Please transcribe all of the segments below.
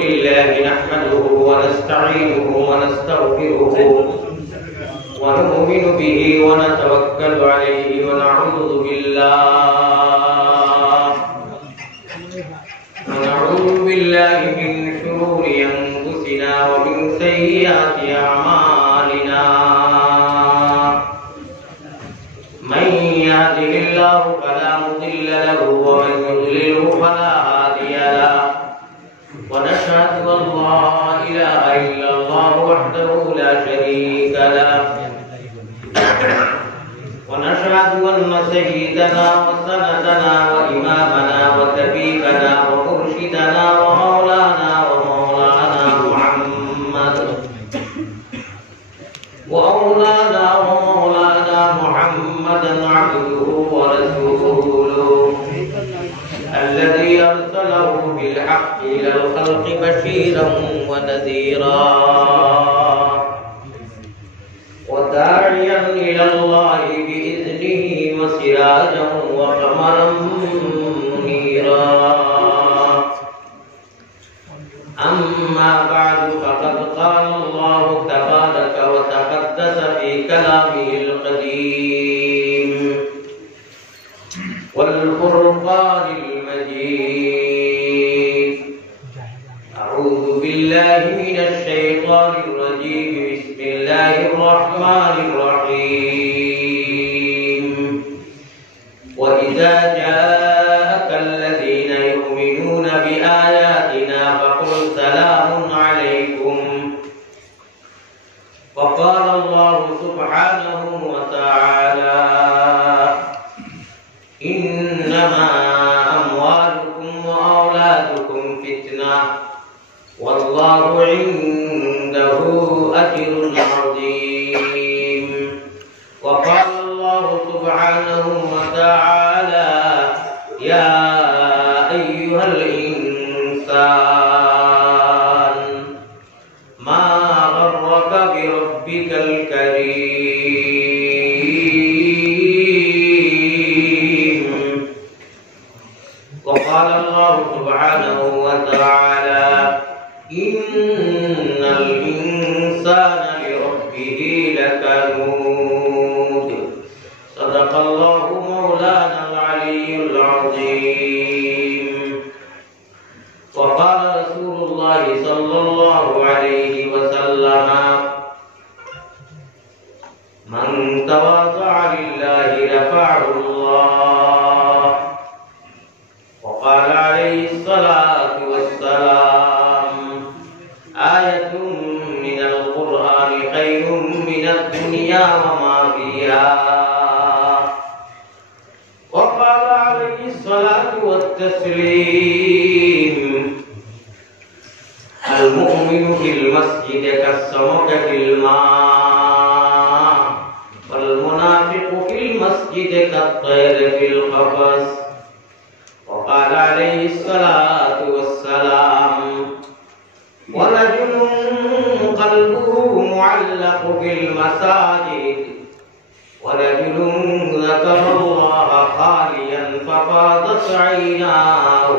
لله نحمده ونستعينه ونستغفره ونؤمن به ونتوكل عليه ونعوذ بالله من شرور أنفسنا ومن سيئات أعمالنا من يهده الله فلا مضل له ومن يضلله فلا هادي له ونشهد أن لا إله إلا الله وحده لا شريك له ونشهد أن سيدنا وسندنا وإمامنا وكبيرنا ومرشدنا ومولانا محمدا عبده ورسوله الذي أرسله بالحق إلى الخلق بشيرا ونذيرا وداعيا إلى الله بإذنه وسراجا وقمرا منيرا أما بعد فقد قال الله تبارك وتقدس في كلامه القديم والفرقان المجيد أعوذ بالله من الشيطان الرجيم بسم الله الرحمن الرحيم وإذا جاءك الذين يؤمنون بآياتنا فقل سلام عليكم وقال الله سبحانه وتعالى إنما أموالكم وأولادكم فتنة والله عنده أجر عظيم وقال الله سبحانه وتعالى يا أيها الإنسان ما غرك بربك الكريم وقال الله سبحانه وتعالى إن الإنسان لربه لكنود صدق الله مولانا العلي العظيم وقال رسول الله صلى الله عليه وسلم من تواضع لله رفعه الله وقال عليه الصلاة والسلام آية من القرآن خير من الدنيا وما فيها وقال عليه الصلاة والتسليم المؤمن في المسجد كالسمك في الماء والمنافق في المسجد كالطير في القفص وقال عليه الصلاة والسلام ورجل قلبه معلق في المساجد ورجل ذكر الله خاليا ففاضت عيناه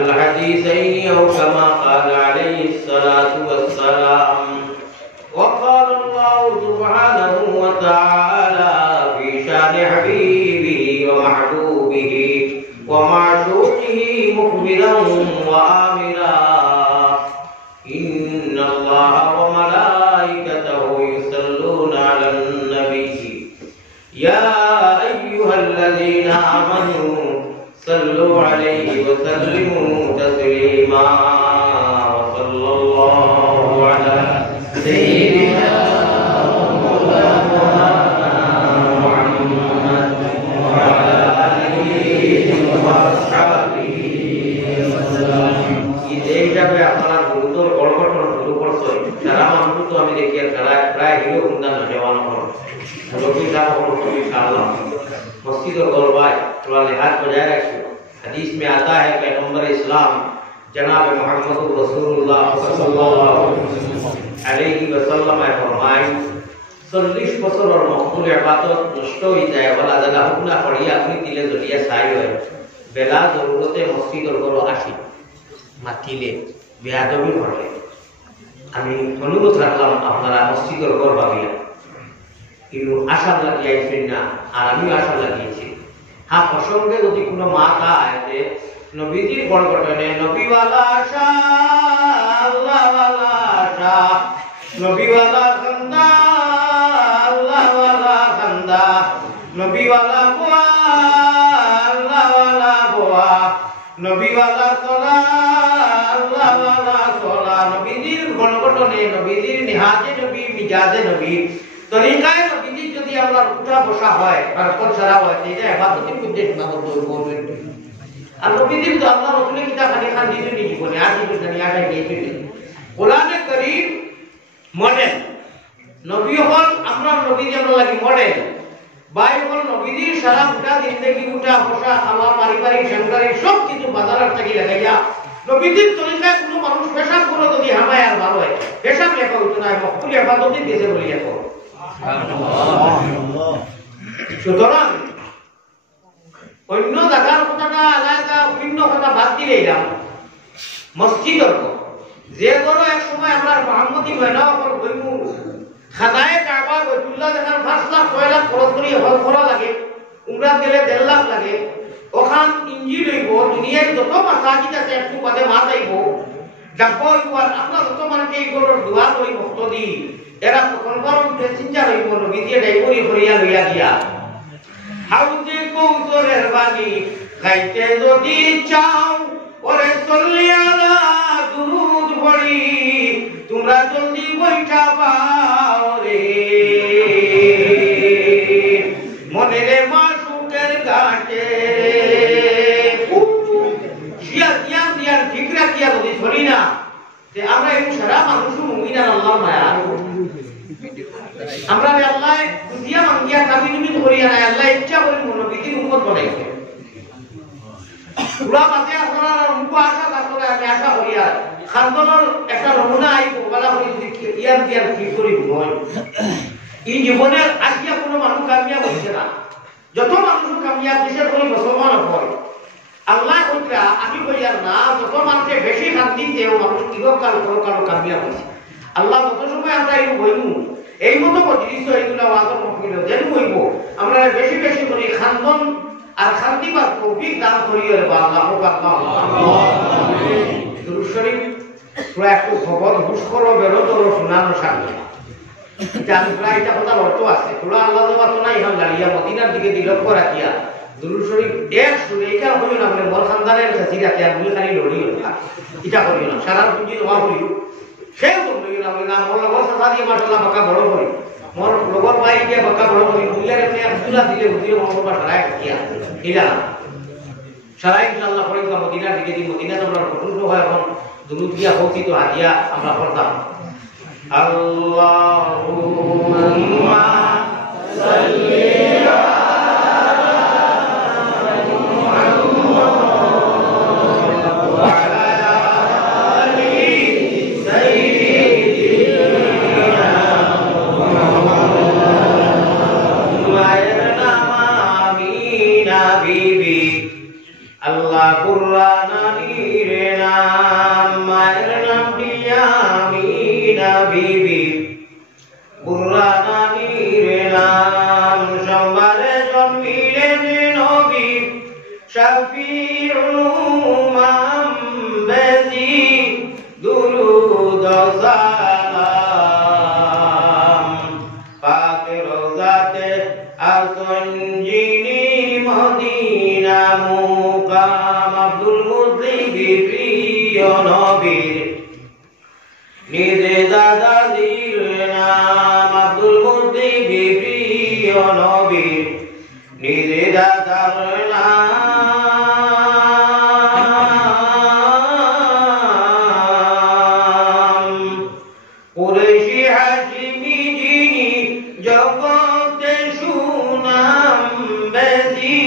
الحديثين أو كما قال عليه الصلاة والسلام وقال الله سبحانه وتعالى في شان حبيبه ومحبوبه ومعشوقه مخبرا وآمرا إن الله وملائكته يصلون على النبي يا أيها الذين آمنوا صلوا عليه وسلموا تسليما وصلى الله على سيدنا مولانا محمد وعلى آله وأصحابه وسلم এই যাবে আপনারা গুরুতর গল্পটা শুরু করছে সারা মানুষ তো আমি দেখি প্রায় হিরো গুন্ডা নজওয়ান হল রবি সাহেব হল ইনশাআল্লাহ मस्जिद और गलबाय थोड़ा लिहाज बजाय रखिए। हदीस में आता है पैगंबर इस्लाम जनाब मोहम्मद रसूलुल्लाह सल्लल्लाहु अलैहि वसल्लम फरमाएं 40 বছরের মকবুল ইবাদত নষ্ট হয়ে যায় বলা জায়গা হুকনা পড়িয়া আপনি দিলে জড়িয়া চাই হয় বেলা জরুরতে মসজিদর ঘর আসি মাতিলে বেয়াদবি করলে আমি অনুরোধ রাখলাম আপনারা মসজিদের ঘর ভাবিয়া কিন্তু আশা লাগিয়েছেন না আর আমিও আশা লাগিয়েছি। হ্যাঁ, প্রসঙ্গে যদি কোনো মা খায় যে নবীজির বড় ঘটনে নবীওয়ালা আশা আল্লাহওয়ালা আশা নবীওয়ালা খান্দা আল্লাহওয়ালা খান্দা নবীওয়ালা বোয়া আল্লাহওয়ালা বোয়া নবীওয়ালা তোলা আল্লাহওয়ালা তোলা নবীজির বড় ঘটনে নবীজির নিহাজে নবী মিজাজে নবী তরিকায় নবীজি যদি আমরা উঠা বসা হয় আর পর ছাড়া হয় এটা ইবাদতের মধ্যে সীমাবদ্ধ হয়ে পড়বে। আর নবীজি তো আল্লাহ রাসূলের কিতাব খালি খান দিতে নি জীবনে আদি দুনিয়া আগে গিয়েছে কোরআনে কারীম মডেল নবী হল আমরা নবীজি আমরা লাগি মডেল বাইবেল নবীজি সারা উঠা জিন্দেগি উঠা বসা খাওয়া পারিবারিক সাংসারিক সব কিছু বাজার থেকে লাগাইয়া নবীজির তরিকায় কোনো মানুষ পেশাব করে যদি হামায় আর ভালো হয় পেশাব লেখা হইতো না মকবুল ইবাদতই দেশে বলি লেখো। সুতরাং অন্য জায়গার কথাটা আলাদা ভিন্ন কথা বাদ দিলেই যাও মসজিদের যে বড় এক সময় আমরা মোহাম্মদী মেনাও বইমু খানায় কাবা বাইতুল্লাহ দেখার 5 লাখ 6 লাখ খরচ করি হল করা লাগে উমরা গেলে 1.5 লাখ লাগে ওখান ইঞ্জিন হইব দুনিয়ায় যত মাসাজিদ আছে একটু বাদে মা যাইব ডাব্বা হইব আর আমরা যত মানুষকে এইগুলোর দোয়া করি ভক্ত দি এরা কনফার্ম প্যাসেঞ্জার হইব নবীজি ড্রাইভারি করিয়া লইয়া দিয়া হাউজে কৌতরের বাণী খাইতে যদি চাও ওরে সল্লিয়ালা দুরুদ পড়ি তোমরা জলদি বইটা পাও রে মনে রে মাসুকের ঘাটে শিয়া দিয়ান দিয়ান ঠিক রাখিয়া যদি ধরি না যে আমরা এই সারা মানুষ মুমিন আল্লাহর মায়া আমরা আল্লাহ দুনিয়া মাঙ্গিয়া কামি তুমি করিয়া না আল্লাহ ইচ্ছা করে নবীজির উম্মত বানাইছে পুরা মাঝে আপনারা মুখ আশা তারপরে আমি আশা করিয়া খানদনের একটা নমুনা আইব বলা করি ইয়ান দিয়ান ঠিক করি নয় এই জীবনের আজকে কোনো মানুষ কামিয়াব হইছে না যত মানুষ কামিয়াব দেশের কোনো মুসলমান হয় আল্লাহ কইরা আমি কইয়ার না যত মানুষে বেশি শান্তি দেও মানুষ ইহকাল পরকাল কামিয়াব হইছে আল্লাহ যত সময় আমরা এই বইমু এই মতো মজলিস এইগুলা ওয়াজর মহফিল যেন হইব আমরা বেশি বেশি করে খানদন আর শান্তি বা তৌফিক দান করিও রে আল্লাহ আমিন। দুরূদ শরীফ পুরা একটু খবর হুশ করো বেরো তো শোনানো সামনে এটা আমি প্রায় এটা কথা অর্থ আছে পুরা আল্লাহ দেওয়া তো নাই হাম লালিয়া মদিনার দিকে দিল করাকিয়া দুরূদ শরীফ এক শুনে এটা হইল না মানে মোর খানদানের কাছে রাখিয়া বলে খালি লড়িও না এটা করিও না সারা পুঁজি দোয়া করিও সেই বললো না বলে না মোর লগর সাথে দিয়ে মাশাআল্লাহ বাঁকা বড় করি মোর লগর ভাই দিয়ে বাঁকা বড় করি বুঝারে নে আব্দুল্লাহ দিলে বুঝিয়ে মোর বা সারায় কিয়া এটা সারাই ইনশাআল্লাহ পরে মদিনার দিকে দি মদিনা তোমরা কঠোর হয় এখন দুরূদ দিয়া হোকি তো হাদিয়া আমরা করতাম আল্লাহুম্মা সাল্লি আল্লাহ কুরআনের নাম মায়ের নাম দিয়া আমিনা বিবি কুরআনের নাম সোমবারে জন্মিলেন নবী শাফিউল উম্মাম বেজি দুরুদ সালাম পাক রোজাতে আসন যিনি মদিনা মুকাম আব্দুল মুত্তালিব প্রিয় নবীর নিজে দাদাজির নাম আব্দুল মুত্তালিব প্রিয় নবীর নিজে দাদার নাম কুরাইশি হাশিমি যিনি জগতে সুনাম বেশি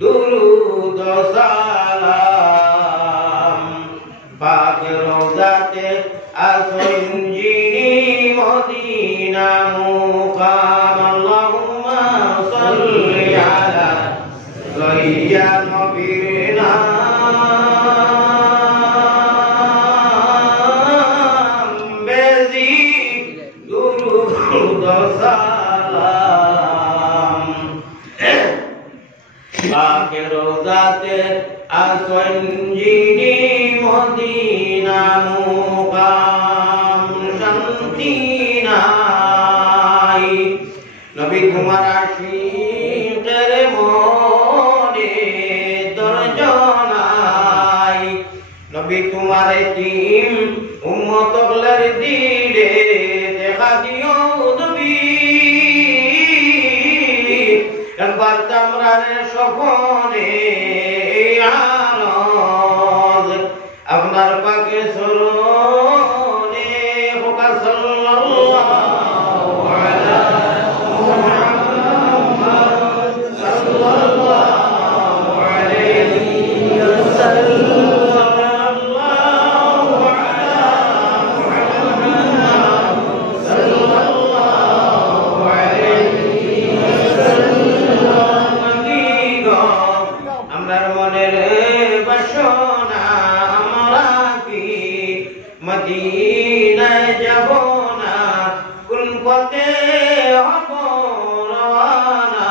দুরুদ সালাম পাক রওজাতে আসন যিনি মদিনা মুকাম আল্লাহুম্মা সাল্লি আলা সাইয়্যিদিনা নবীর নাম যিনি মদিনা মুকাম শান্তি নাই নবী তোমার আশিকের মনে দরজ নাই নবী তোমার তিন উম্মত হলের দিলে দেখা দিও নবী একবার তামরার সফরে আরজ আপনার পাকে সরনে হোকা সাল্লাল্লাহু আলা মুহাম্মদ সাল্লাল্লাহু আলাইহি ওয়াসাল্লাম মদিনায় যাব না কোন পথে হব রওয়ানা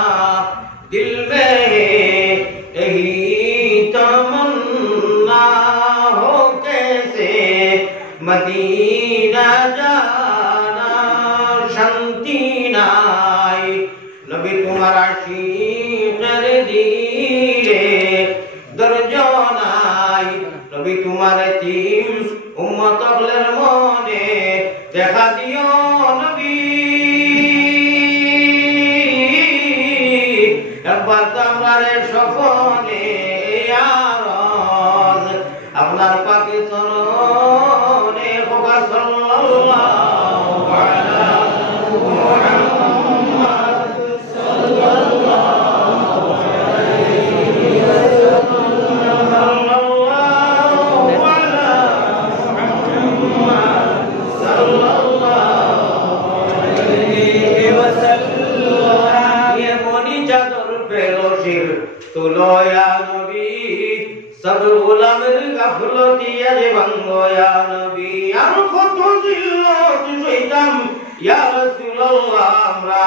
দিল মে यही तमन्ना हो कैसे মদিনা জানা শান্তি নাই নবী তোমার আশিকের দিলে দরজ নাই নবী তোমার তিন উম্মত হলের মনে দেখা দিও নবী একবার তোমার সফনে আরজ আপনার পাকে চরণে হোকা সাল্লাল্লাহু আলা মুহাম্মদ সাল্লাল্লাহু আলাইহি ওয়াসাল্লাম তুলো ইয়া নবী সব গোলামের গাফলতি আজ ভাঙ্গো ইয়া নবী আর কত জিল্লত সইতাম ইয়া রাসূলুল্লাহ আমরা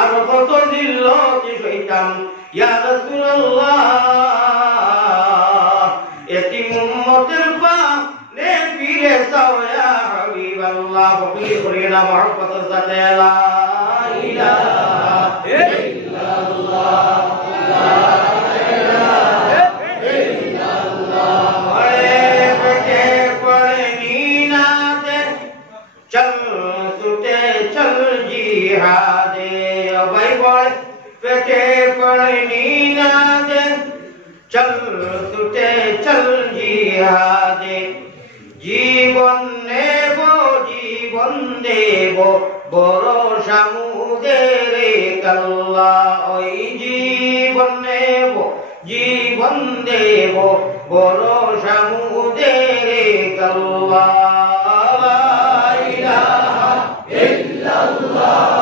আর কত জিল্লত সইতাম ইয়া রাসূলুল্লাহ এতিম উম্মতের পাক নে ফিরে চাও ইয়া হাবিবাল্লাহ বলি করে না মহব্বতের সাথে লা ইলাহা ইল্লাল্লাহ পেটে পড়নি না দে চল ছুটে চল জিহাদে জীবন নেব জীবন দেব বড় সমুদ্রের কাল্লা ওই জীবন নেব জীবন দেব বড় সমুদ্রের কাল্লা লা ইলাহা ইল্লাল্লাহ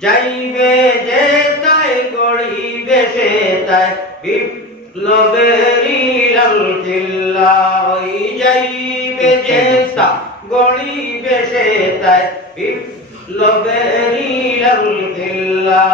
যাইবে যে তাই গড়িবে সে তাই বিপ্লবেরই লাল চিল্লা ওই যাইবে যে তা গড়িবে সে তাই বিপ্লবেরই লাল চিল্লা